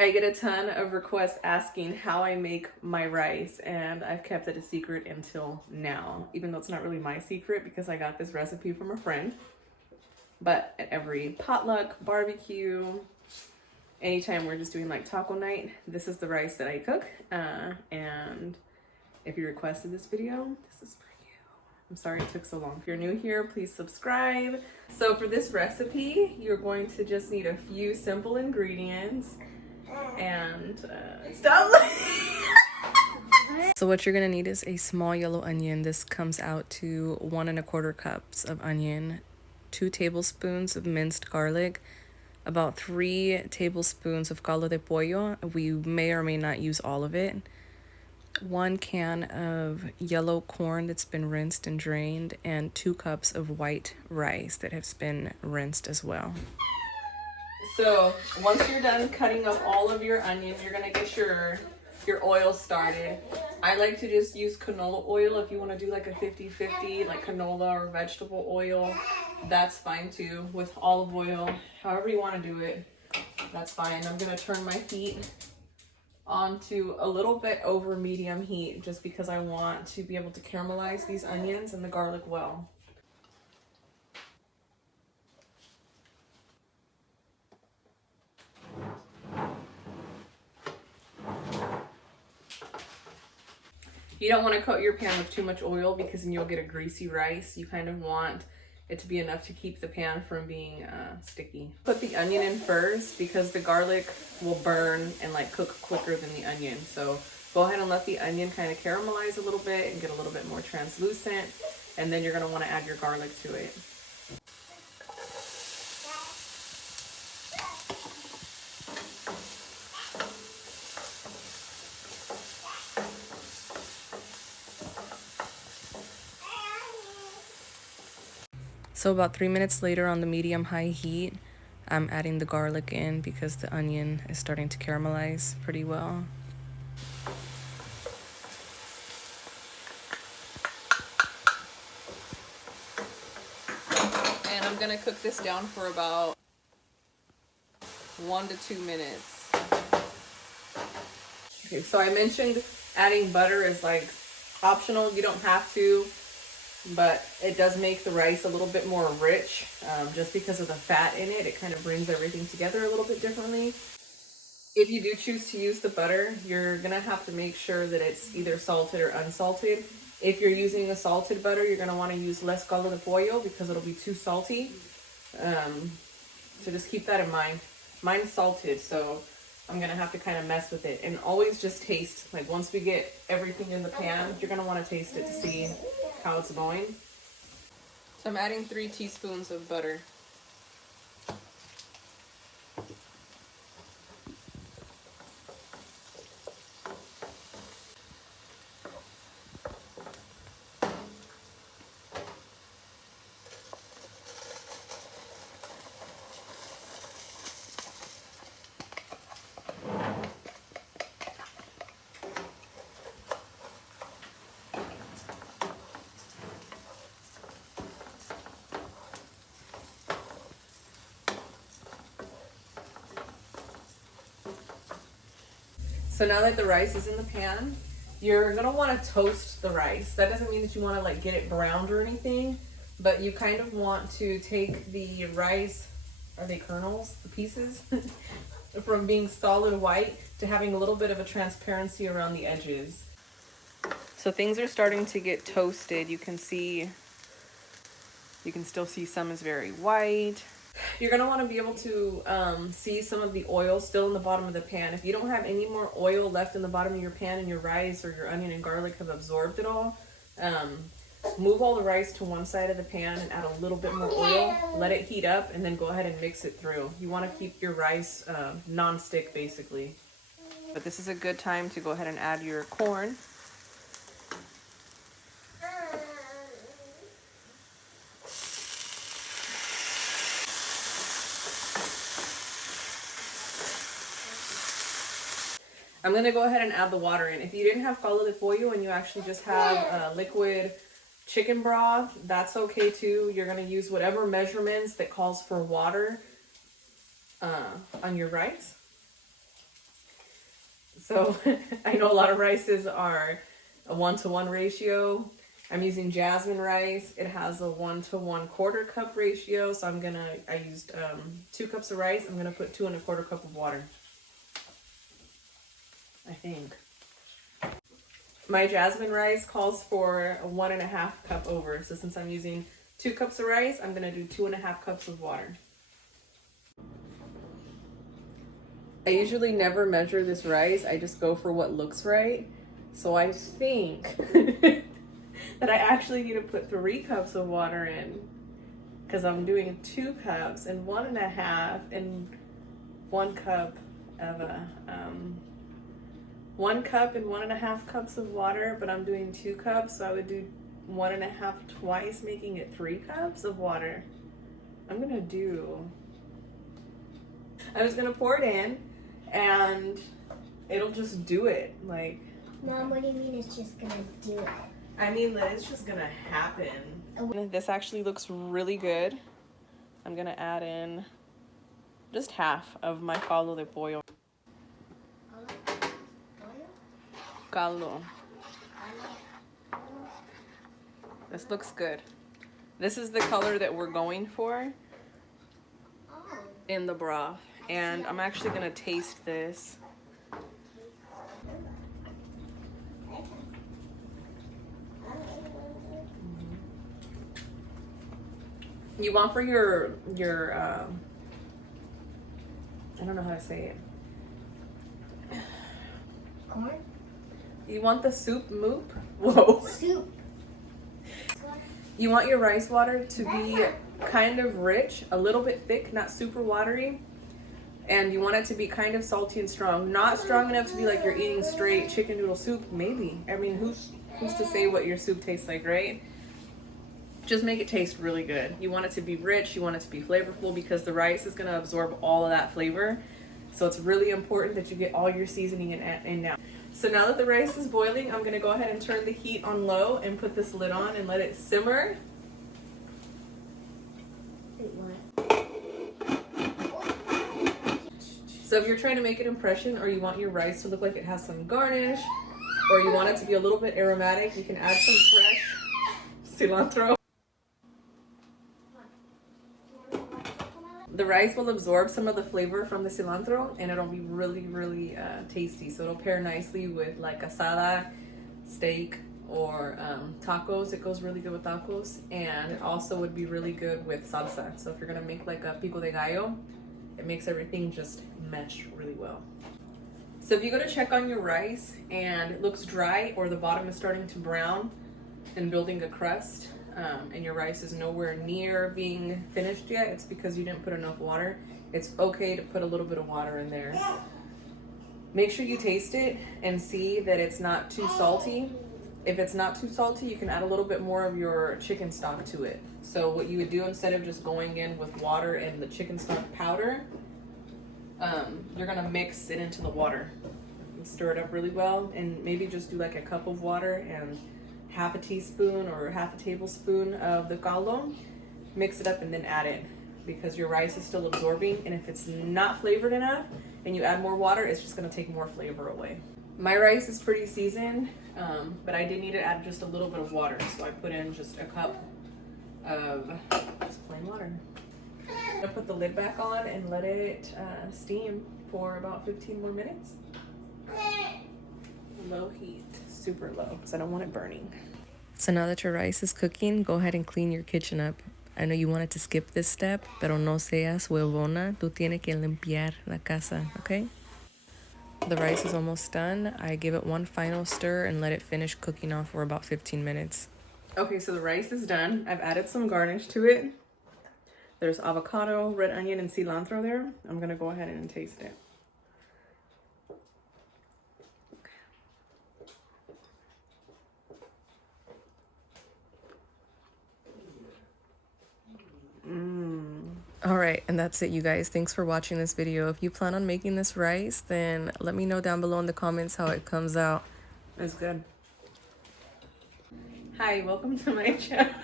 I get a ton of requests asking how I make my rice, and I've kept it a secret until now, even though it's not really my secret because I got this recipe from a friend. But at every potluck, barbecue, anytime we're just doing like taco night, this is the rice that I cook. And if you requested this video, this is for you. I'm sorry it took so long. If you're new here, please subscribe. So for this recipe, you're going to just need a few simple ingredients. And stop. So what you're gonna need is a small yellow onion. This comes out to 1 1/4 cups of onion, 2 tablespoons of minced garlic, about 3 tablespoons of caldo de pollo. We may or may not use all of it. 1 can of yellow corn that's been rinsed and drained, and 2 cups of white rice that has been rinsed as well. So once you're done cutting up all of your onion, you're gonna get your oil started. I like to just use canola oil. If you want to do like a 50-50, like canola or vegetable oil, that's fine too. With olive oil, however you want to do it, that's fine. I'm gonna turn my heat on to a little bit over medium heat just because I want to be able to caramelize these onions and the garlic well. You don't want to coat your pan with too much oil because then you'll get a greasy rice. You kind of want it to be enough to keep the pan from being sticky. Put the onion in first because the garlic will burn and like cook quicker than the onion. So go ahead and let the onion kind of caramelize a little bit and get a little bit more translucent. And then you're going to want to add your garlic to it. So about 3 minutes later on the medium-high heat, I'm adding the garlic in because the onion is starting to caramelize pretty well. And I'm gonna cook this down for about 1 to 2 minutes. Okay, so I mentioned adding butter is like optional. You don't have to, but it does make the rice a little bit more rich just because of the fat in it. It kind of brings everything together a little bit differently. If you do choose to use the butter, you're gonna have to make sure that it's either salted or unsalted. If you're using a salted butter, you're gonna wanna use less caldo de pollo because it'll be too salty. So just keep that in mind. Mine's salted, so I'm gonna have to kind of mess with it. And always just taste, like once we get everything in the pan, you're gonna wanna taste it to see how it's going. So I'm adding 3 teaspoons of butter. So now that the rice is in the pan, you're gonna wanna toast the rice. That doesn't mean that you wanna like get it browned or anything, but you kind of want to take the rice, are they kernels, the pieces, from being solid white to having a little bit of a transparency around the edges. So things are starting to get toasted. You can still see some is very white. You're gonna want to be able to see some of the oil still in the bottom of the pan. If you don't have any more oil left in the bottom of your pan and your rice or your onion and garlic have absorbed it all, move all the rice to one side of the pan and add a little bit more oil, let it heat up, and then go ahead and mix it through. You want to keep your rice non-stick basically. But this is a good time to go ahead and add your corn. I'm gonna go ahead and add the water in. If you didn't have caldo de pollo and you actually just have liquid chicken broth, that's okay too. You're gonna use whatever measurements that calls for water on your rice. So I know a lot of rices are a 1-to-1 ratio. I'm using jasmine rice. It has a 1-to-1/4 cup ratio. So I used 2 cups of rice. I'm gonna put 2 1/4 cup of water, I think. My jasmine rice calls for a 1.5 cup over. So since I'm using 2 cups of rice, I'm gonna do 2.5 cups of water. I usually never measure this rice. I just go for what looks right. So I think that I actually need to put 3 cups of water in, because I'm doing 2 cups and 1.5 and 1 cup of 1 cup and 1.5 cups of water, but I'm doing 2 cups, so I would do 1.5 twice, making it 3 cups of water. I'm just gonna pour it in, and it'll just do it. Like, Mom, what do you mean it's just gonna do it? I mean that it's just gonna happen. This actually looks really good. I'm gonna add in just half of my caldo de pollo. Caldo. This looks good. This is the color that we're going for in the broth. And I'm actually gonna taste this. You want for your I don't know how to say it. Corn? You want the soup moop? Whoa. Soup. You want your rice water to be kind of rich, a little bit thick, not super watery. And you want it to be kind of salty and strong. Not strong enough to be like you're eating straight chicken noodle soup, maybe. I mean, who's to say what your soup tastes like, right? Just make it taste really good. You want it to be rich, you want it to be flavorful, because the rice is gonna absorb all of that flavor. So it's really important that you get all your seasoning in now. So now that the rice is boiling, I'm gonna go ahead and turn the heat on low and put this lid on and let it simmer. Wait, what? So if you're trying to make an impression, or you want your rice to look like it has some garnish, or you want it to be a little bit aromatic, you can add some fresh cilantro. The rice will absorb some of the flavor from the cilantro, and it'll be really, really tasty. So it'll pair nicely with like asada, steak, or tacos. It goes really good with tacos, and it also would be really good with salsa. So if you're gonna make like a pico de gallo, it makes everything just mesh really well. So if you go to check on your rice and it looks dry, or the bottom is starting to brown and building a crust, and your rice is nowhere near being finished yet, it's because you didn't put enough water. It's okay to put a little bit of water in there. Make sure you taste it and see that it's not too salty. If it's not too salty, you can add a little bit more of your chicken stock to it. So what you would do, instead of just going in with water and the chicken stock powder, you're gonna mix it into the water and stir it up really well, and maybe just do like a cup of water and half a teaspoon or half a tablespoon of the caldo. Mix it up and then add it, because your rice is still absorbing, and if it's not flavored enough and you add more water, it's just gonna take more flavor away. My rice is pretty seasoned, but I did need to add just a little bit of water, so I put in just a cup of just plain water. I'm gonna put the lid back on and let it steam for about 15 more minutes. Low heat, super low, because I don't want it burning. So now that your rice is cooking, go ahead and clean your kitchen up. I know you wanted to skip this step, pero no seas huevona. Tú tienes que limpiar la casa, okay? The rice is almost done. I give it one final stir and let it finish cooking off for about 15 minutes. Okay, so the rice is done. I've added some garnish to it. There's avocado, red onion, and cilantro there. I'm gonna go ahead and taste it. All right, and that's it, you guys. Thanks for watching this video. If you plan on making this rice, then let me know down below in the comments how it comes out. It's good. Hi, welcome to my channel.